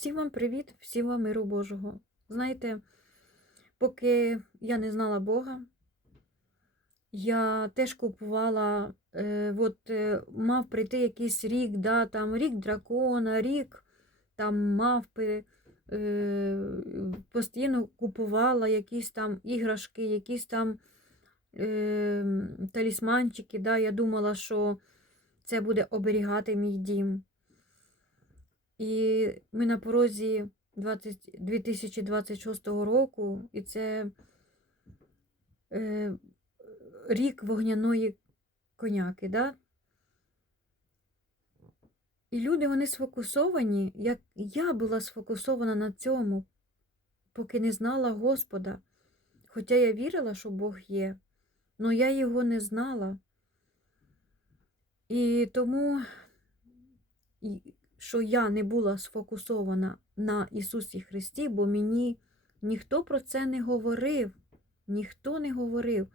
Всім вам привіт, всім вам миру Божого. Знаєте, поки я не знала Бога, я теж купувала, е, от е, мав прийти якийсь рік, да, там рік дракона, рік там мавпи. Е, постійно купувала якісь там іграшки, якісь там е, талісманчики. Да, я думала, що це буде оберігати мій дім. І ми на порозі 20, 2026 року, і це е, рік вогняної коняки. Да? І люди вони сфокусовані, як я була сфокусована на цьому, поки не знала Господа. Хоча я вірила, що Бог є, але я його не знала. І тому що я не була сфокусована на Ісусі Христі, бо мені ніхто про це не говорив. Ніхто не говорив.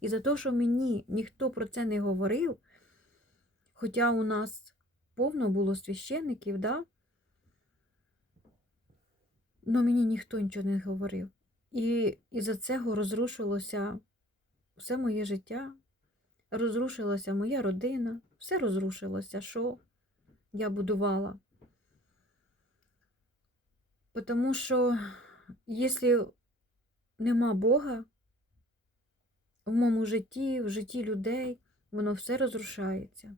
І за те, що мені ніхто про це не говорив, хоча у нас повно було священників, да? но мені ніхто нічого не говорив. І із-за цього розрушилося все моє життя, розрушилася моя родина, все розрушилося, що я будувала. Тому що, якщо нема Бога в моєму житті, в житті людей, воно все розрушається.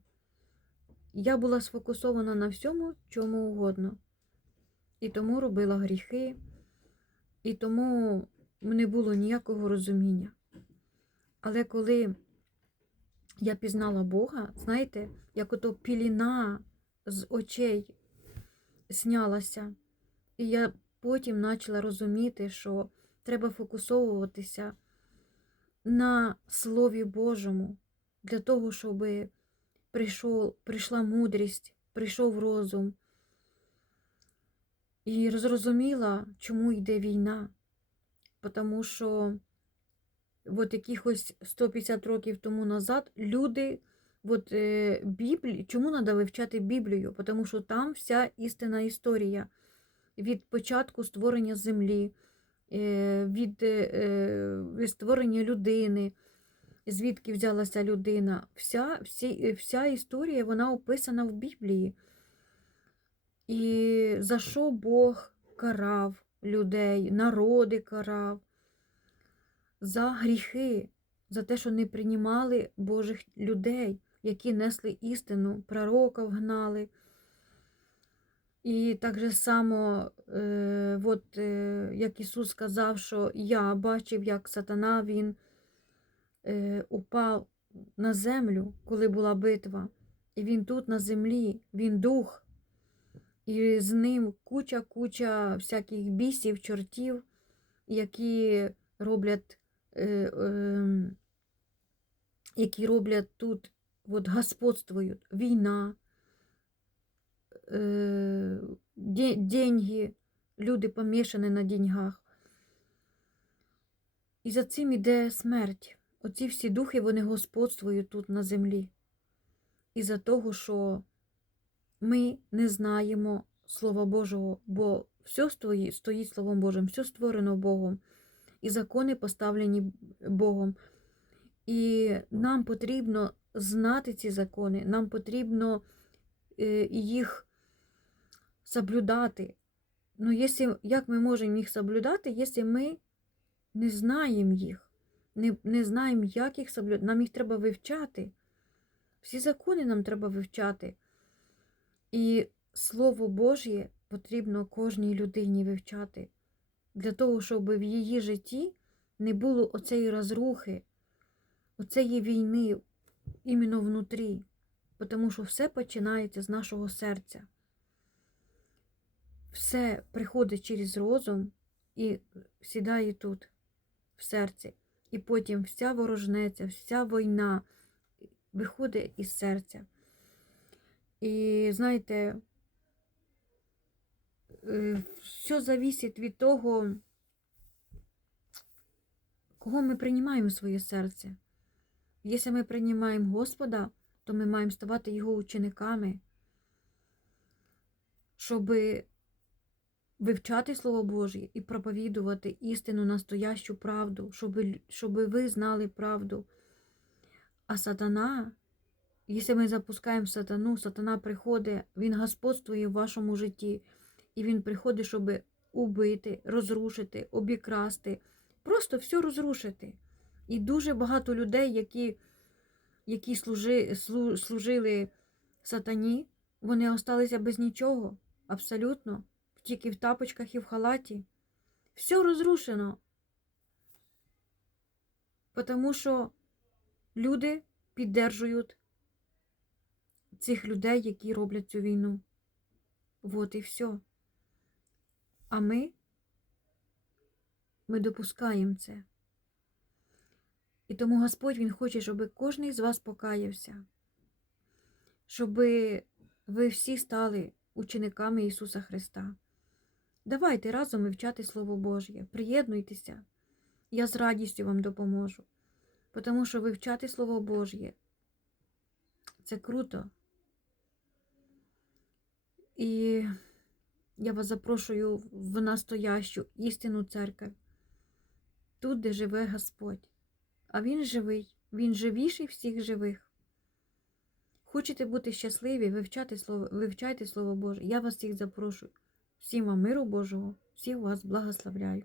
Я була сфокусована на всьому, чому угодно. І тому робила гріхи, і тому не було ніякого розуміння. Але коли я пізнала Бога, знаєте, як ото піліна з очей снялася. І я потім почала розуміти, що треба фокусовуватися на Слові Божому для того, щоб прийшов, прийшла мудрість, прийшов розум. І зрозуміла, чому йде війна. Тому що от якихось 150 років тому назад люди от, е, Біблі... чому треба вивчати Біблію? Тому що там вся істинна історія від початку створення землі, е, від, е, від створення людини, звідки взялася людина. Вся, всі, вся історія вона описана в Біблії. І за що Бог карав людей, народи карав, за гріхи, за те, що не приймали Божих людей, які несли істину, пророків гнали. І так же само, е, от, е, як Ісус сказав, що я бачив, як сатана він е, упав на землю, коли була битва. І він тут на землі, він дух, і з ним куча-куча всяких бісів, чортів, які роблять, е, е, які роблять тут, от господствують, війна е, деньги, люди помішані на деньгах. І за цим іде смерть. Оці всі духи вони господствують тут на землі. Із-за того, що ми не знаємо Слова Божого, бо все стоїть Словом Божим, все створено Богом, і закони поставлені Богом. І нам потрібно знати ці закони, нам потрібно е, їх соблюдати. Ну, якщо, як ми можемо їх соблюдати, якщо ми не знаємо їх, не, не знаємо, як їх соблюдати, нам їх треба вивчати. Всі закони нам треба вивчати. І Слово Божє потрібно кожній людині вивчати, для того, щоб в її житті не було оцеї розрухи, оцеї війни іменно внутрі, тому що все починається з нашого серця. Все приходить через розум і сідає тут, в серці. І потім вся ворожнеця, вся війна виходить із серця. І знаєте, е, все залежить від того, кого ми приймаємо в своє серце. Якщо ми приймаємо Господа, то ми маємо ставати Його учениками, щоб вивчати Слово Боже і проповідувати істину, настоящу правду, щоб, щоб ви знали правду. А сатана, якщо ми запускаємо сатану, сатана приходить, він господствує в вашому житті, і він приходить, щоб убити, розрушити, обікрасти, просто все розрушити. І дуже багато людей, які, які служи, слу, служили сатані, вони осталися без нічого, абсолютно, тільки в тапочках і в халаті. Все розрушено. Тому що люди піддержують цих людей, які роблять цю війну. Вот і все. А ми, ми допускаємо це. І тому Господь Він хоче, щоб кожен з вас покаявся, щоб ви всі стали учениками Ісуса Христа. Давайте разом вивчати Слово Божє, приєднуйтеся, я з радістю вам допоможу, тому що вивчати Слово Божє це круто. І я вас запрошую в настоящу істинну церкву, тут, де живе Господь. А Він живий, Він живіший всіх живих. Хочете бути щасливі, вивчати слово, вивчайте Слово Боже. Я вас всіх запрошую. Всім вам миру Божого, всіх вас благословляю.